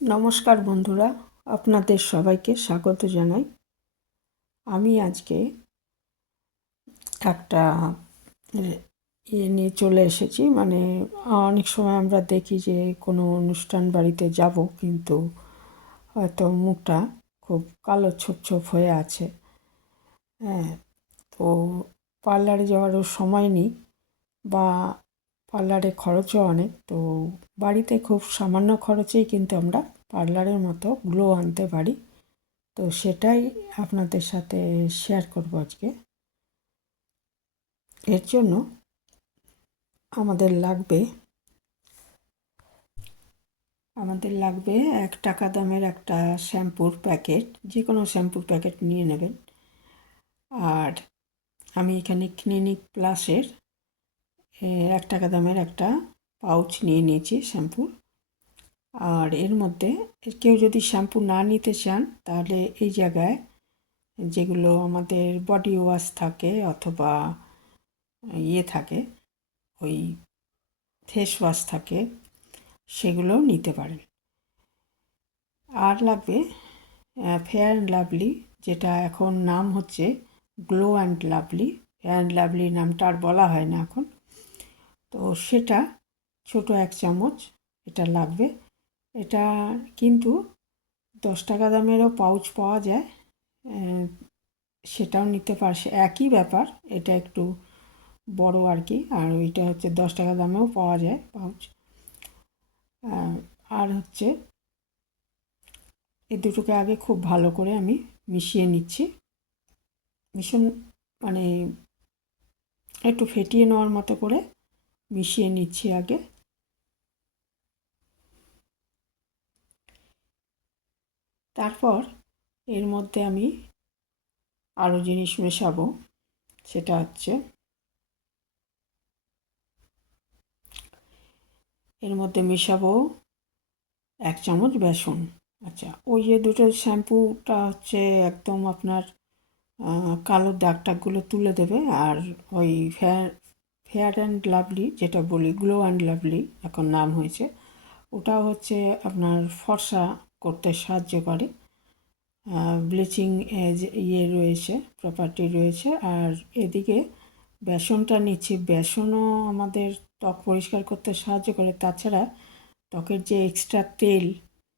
নমস্কার বন্ধুরা, আপনাদের সবাইকে স্বাগত জানাই। আমি আজকে একটা নিয়ে চলে এসেছি। অনেক সময় আমরা দেখি যে কোনো অনুষ্ঠান বাড়িতে যাব, কিন্তু হয়তো মুখটা খুব কালো ছোপ ছোপ হয়ে আছে। হ্যাঁ, তো পার্লারে যাওয়ারও সময় নেই, বা পার্লারে খরচও অনেক। তো বাড়িতে খুব সামান্য খরচেই কিন্তু আমরা পার্লারের মতো গ্লো আনতে পারি। তো সেটাই আপনাদের সাথে শেয়ার করব আজকে। এর জন্য আমাদের লাগবে আমাদের লাগবে 1 টাকা দামের একটা শ্যাম্পুর প্যাকেট। যে কোনো শ্যাম্পুর প্যাকেট নিয়ে নেবেন। আর আমি এখানে ক্লিনিক প্লাসের 1 টাকা দামের একটা পাউচ নিয়ে নিয়েছি শ্যাম্পুর। আর এর মধ্যে কেউ যদি শ্যাম্পু না নিতে চান, তাহলে এই জায়গায় যেগুলো আমাদের বডি ওয়াশ থাকে অথবা থাকে, ওই ফেস ওয়াশ থাকে, সেগুলোও নিতে পারেন। আর লাগবে ফেয়ার অ্যান্ড লাভলি, যেটা এখন নাম হচ্ছে glow and lovely. Fair and lovely নামটা আর বলা হয় না এখন। তো সেটা ছোট 1 চামচ এটা লাগবে। এটা কিন্তু 10 টাকা দামেরও পাউচ পাওয়া যায়, সেটাও নিতে পারছে। একই ব্যাপার, এটা একটু বড় আর কি। আর ওইটা হচ্ছে 10 টাকা দামেও পাওয়া যায় পাউচ। আর হচ্ছে এই দুটোকে আগে খুব ভালো করে আমি মিশিয়ে নিচ্ছি। মিশন মানে একটু ফেটিয়ে নেওয়ার মতো করে মিশিয়ে নিচ্ছি আগে। তারপর এর মধ্যে আমি আরও জিনিস মেশাবো। সেটা হচ্ছে এর মধ্যে মেশাবো 1 চামচ বেসন। আচ্ছা, ওই যে দুটো শ্যাম্পুটা হচ্ছে একদম আপনার কালো দাগ টাগগুলো তুলে দেবে। আর ওই ফেয়ার অ্যান্ড লাভলি, যেটা বলি গ্লো অ্যান্ড লাভলি এখন নাম হয়েছে, ওটা হচ্ছে আপনার ফর্সা করতে সাহায্য করে। ব্লিচিং রয়েছে, প্রপার্টি রয়েছে। আর এদিকে বেসনটা নিচ্ছি। বেসনও আমাদের ত্বক পরিষ্কার করতে সাহায্য করে। তাছাড়া ত্বকের যে এক্সট্রা তেল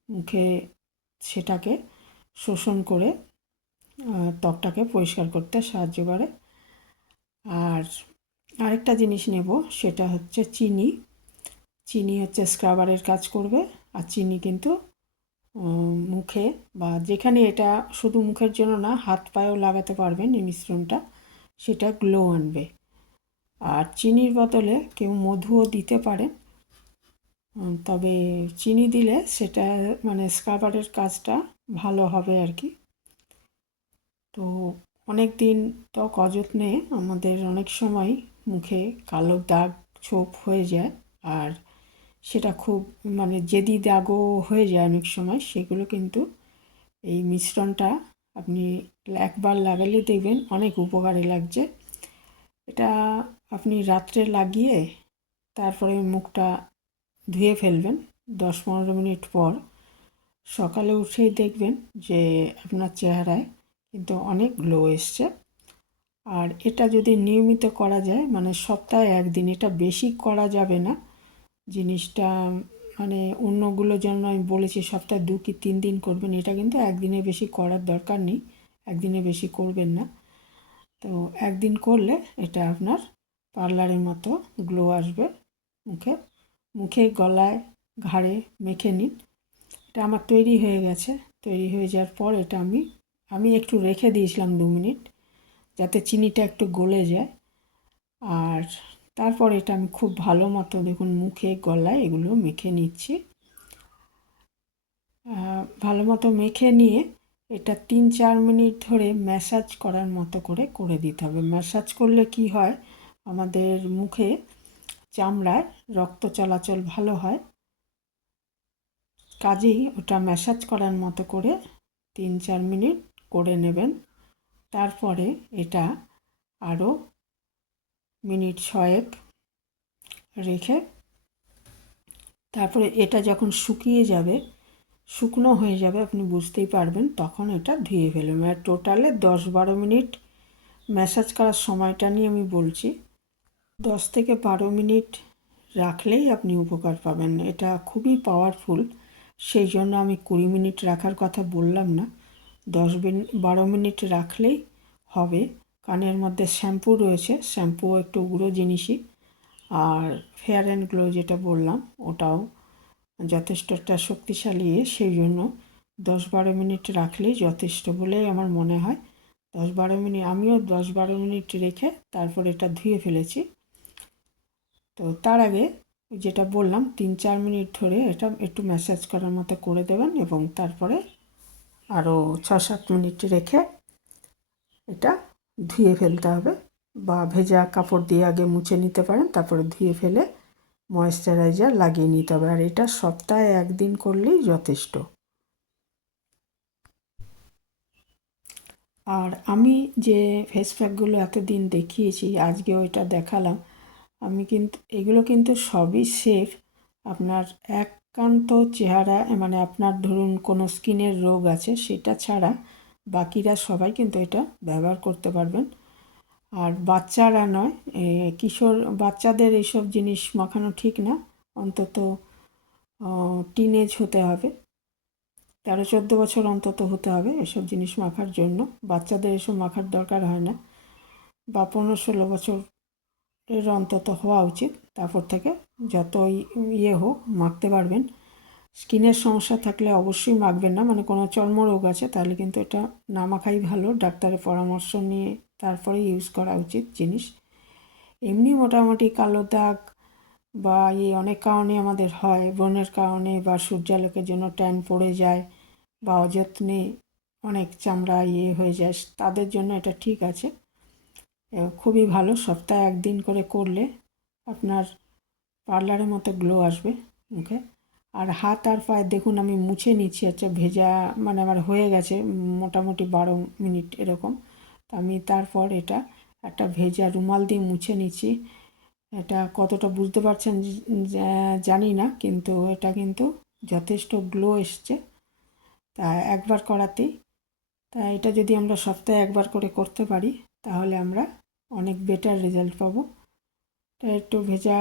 মুখে, সেটাকে শোষণ করে ত্বকটাকে পরিষ্কার করতে সাহায্য করে। আর আরেকটা জিনিস নেব, সেটা হচ্ছে চিনি। চিনি হচ্ছে স্ক্রাবারের কাজ করবে। আর চিনি কিন্তু মুখে বা যেখানে, এটা শুধু মুখের জন্য না, হাত পায়েও লাগাতে পারবেন এই মিশ্রণটা, সেটা গ্লো আনবে। আর চিনির বদলে কেউ মধুও দিতে পারে, তবে চিনি দিলে সেটা স্ক্রাবারের কাজটা ভালো হবে আর কি। তো অনেক দিন ত্বক অযত্নে আমাদের অনেক সময় মুখে কালো দাগ ছোপ হয়ে যায়। আর সেটা খুব জেদি দাগও হয়ে যায় অনেক সময়। সেগুলো কিন্তু এই মিশ্রণটা আপনি একবার লাগালে দেখবেন অনেক উপকারে লাগছে। এটা আপনি রাত্রে লাগিয়ে তারপরে মুখটা ধুয়ে ফেলবেন 10-15 মিনিট পর। সকালে উঠেই দেখবেন যে আপনার চেহারায় কিন্তু অনেক গ্লো এসছে। আর এটা যদি নিয়মিত করা যায়, সপ্তাহে 1 দিন, এটা বেশি করা যাবে না জিনিসটা। অন্যগুলোর জন্য আমি বলেছি সপ্তাহে 2 কি 3 দিন করবেন, এটা কিন্তু 1 দিনে বেশি করার দরকার নেই। 1 দিনে বেশি করবেন না। তো 1 দিন করলে এটা আপনার পার্লারের মতো গ্লো আসবে মুখে। মুখে, গলায়, ঘাড়ে মেখে নিন। এটা আমার তৈরি হয়ে গেছে। তৈরি হয়ে যাওয়ার পর এটা আমি একটু রেখে দিয়েছিলাম 2 মিনিট, যাতে চিনিটা একটু গলে যায়। আর তারপর এটা আমি খুব ভালো মতো, দেখুন, মুখে, গলায় এগুলো মেখে নিচ্ছি। ভালো মতো মেখে নিয়ে এটা 3-4 মিনিট ধরে ম্যাসাজ করার মতো করে দিতে হবে। ম্যাসাজ করলে কি হয়, আমাদের মুখে চামড়ায় রক্ত চলাচল ভালো হয়। কাজেই ওটা ম্যাসাজ করার মতো করে 3-4 মিনিট করে নেবেন। তারপরে এটা আরও মিনিট 6 রেখে, তারপরে এটা যখন শুকিয়ে যাবে, শুকনো হয়ে যাবে, আপনি বুঝতেই পারবেন, তখন এটা ধুয়ে ফেলবেন। আর টোটালে 10-12 মিনিট ম্যাসাজ করার সময়টা নিয়ে আমি বলছি। 10 থেকে 12 মিনিট রাখলেই আপনি উপকার পাবেন। এটা খুবই পাওয়ারফুল, সেই জন্য আমি 20 মিনিট রাখার কথা বললাম না। 10-12 মিনিট রাখলেই হবে। কানের মধ্যে শ্যাম্পু রয়েছে, শ্যাম্পু একটু উগ্র জিনিসই। আর ফেয়ার অ্যান্ড গ্লো যেটা বললাম ওটাও যথেষ্টটা শক্তিশালী, সেই জন্য 10-12 মিনিট রাখলেই যথেষ্ট বলেই আমার মনে হয়। 10-12 মিনিট, আমিও 10-12 মিনিট রেখে তারপর এটা ধুয়ে ফেলেছি। তো তার আগে যেটা বললাম 3-4 মিনিট ধরে এটা একটু ম্যাসাজ করার মতো করে দেবেন, এবং তারপরে আরও 6-7 মিনিট রেখে এটা ধুয়ে ফেলতে হবে, বা ভেজা কাপড় দিয়ে আগে মুছে নিতে পারেন, তারপরে ধুয়ে ফেলে ময়েশ্চারাইজার লাগিয়ে নিতে হবে। আর এটা সপ্তাহে 1 দিন করলেই যথেষ্ট। আর আমি যে ফেস প্যাকগুলো এতদিন দেখিয়েছি, আজকেও এটা দেখালাম, আমি কিন্তু এগুলো কিন্তু সবই সেফ। আপনার একান্ত চেহারা, মানে আপনার ধরুন কোনো স্কিনের রোগ আছে সেটা ছাড়া বাকিরা সবাই কিন্তু এটা ব্যবহার করতে পারবেন। আর বাচ্চারা নয়, কিশোর বাচ্চাদের এইসব জিনিস মাখানো ঠিক না। অন্তত টিনেজ হতে হবে, 13-14 বছর অন্তত হতে হবে এসব জিনিস মাখার জন্য। বাচ্চাদের এসব মাখার দরকার হয় না, বা 15-16 বছরের অন্তত হওয়া উচিত। তারপর থেকে যতই হোক মাখতে পারবেন। স্কিনের সমস্যা থাকলে অবশ্যই মাখবেন না, মানে কোনো চর্মরোগ আছে তাহলে কিন্তু এটা না মাখাই ভালো, ডাক্তারের পরামর্শ নিয়ে তারপরে ইউজ করা উচিত জিনিস। এমনি মোটামুটি কালো দাগ বা অনেক কারণে আমাদের হয়, ব্রণের কারণে বা সূর্যালোকের জন্য ট্যান পড়ে যায়, বা অযত্নে অনেক চামড়া হয়ে যায়, তাদের জন্য এটা ঠিক আছে, খুবই ভালো। সপ্তাহে 1 দিন করে করলে আপনার পার্লারের মতো গ্লো আসবে মুখে। আর হাত আর পায়ে দেখুন আমি মুছে নিচ্ছি, হচ্ছে ভেজা, মানে আমার হয়ে গেছে মোটামুটি 12 মিনিট এরকম। তো আমি তারপর এটা একটা ভেজা রুমাল দিয়ে মুছে নিচ্ছি। এটা কতটা বুঝতে পারছেন জানি না, কিন্তু এটা কিন্তু যথেষ্ট গ্লো এসছে তা একবার করাতেই। তা এটা যদি আমরা সপ্তাহে 1বার করে করতে পারি তাহলে আমরা অনেক বেটার রেজাল্ট পাবো। তা একটু ভেজা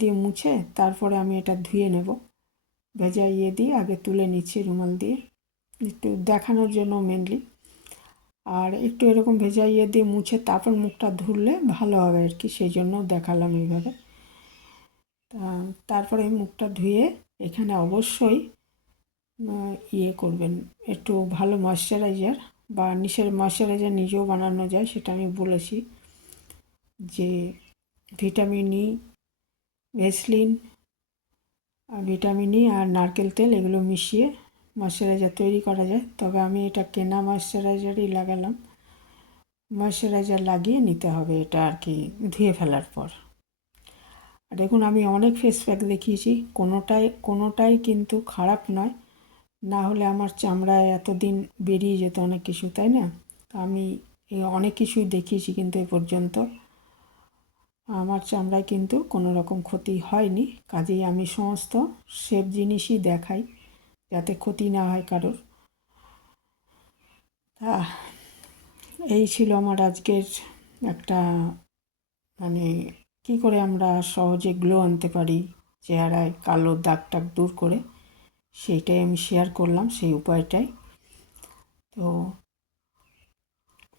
দিয়ে মুছে তারপরে আমি এটা ধুয়ে নেব। ভেজা দিয়ে আগে তুলে নিচ্ছি রুমাল দিয়ে, একটু দেখানোর জন্য মেনলি। আর একটু এরকম ভেজা দিয়ে মুছে তারপর মুখটা ধুলে ভালো হবে আর কি, সেই জন্য দেখালাম এইভাবে। তারপরে মুখটা ধুয়ে এখানে অবশ্যই করবেন, একটু ভালো ময়েশ্চারাইজার বা নিশের ময়েশ্চারাইজার নিজেও বানানো যায়, সেটা আমি বলেছি, যে ভিটামিন ভেসলিন, ভিটামিন আর নারকেল তেল এগুলো মিশিয়ে ময়েশ্চারাইজার তৈরি করা যায়। তবে আমি এটা কেনা ময়েশ্চারাইজারই লাগালাম। ময়েশ্চারাইজার লাগিয়ে নিতে হবে এটা আর কি ধুয়ে ফেলার পর। আর দেখুন আমি অনেক ফেস প্যাক দেখিয়েছি, কোনোটাই কিন্তু খারাপ নয়, না হলে আমার চামড়ায় এতদিন বেরিয়ে যেত অনেক কিছু, তাই না? তো আমি অনেক কিছুই দেখিয়েছি, কিন্তু এ পর্যন্ত আমার চামড়ায় কিন্তু কোনো রকম ক্ষতি হয়নি। কাজেই আমি সমস্ত সেফ জিনিসই দেখাই যাতে ক্ষতি না হয় কারোর। তা এই ছিল আমার আজকের একটা, মানে কী করে আমরা সহজে গ্লো আনতে পারি চেহারায়, কালো দাগ টাগ দূর করে, সেইটাই আমি শেয়ার করলাম, সেই উপায়টাই। তো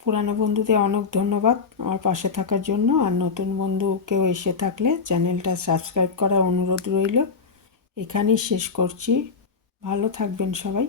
পুরানো বন্ধুদের অনেক ধন্যবাদ আমার পাশে থাকার জন্য। আর নতুন বন্ধু কেউ এসে থাকলে চ্যানেলটা সাবস্ক্রাইব করার অনুরোধ রইল। এখানেই শেষ করছি, ভালো থাকবেন সবাই।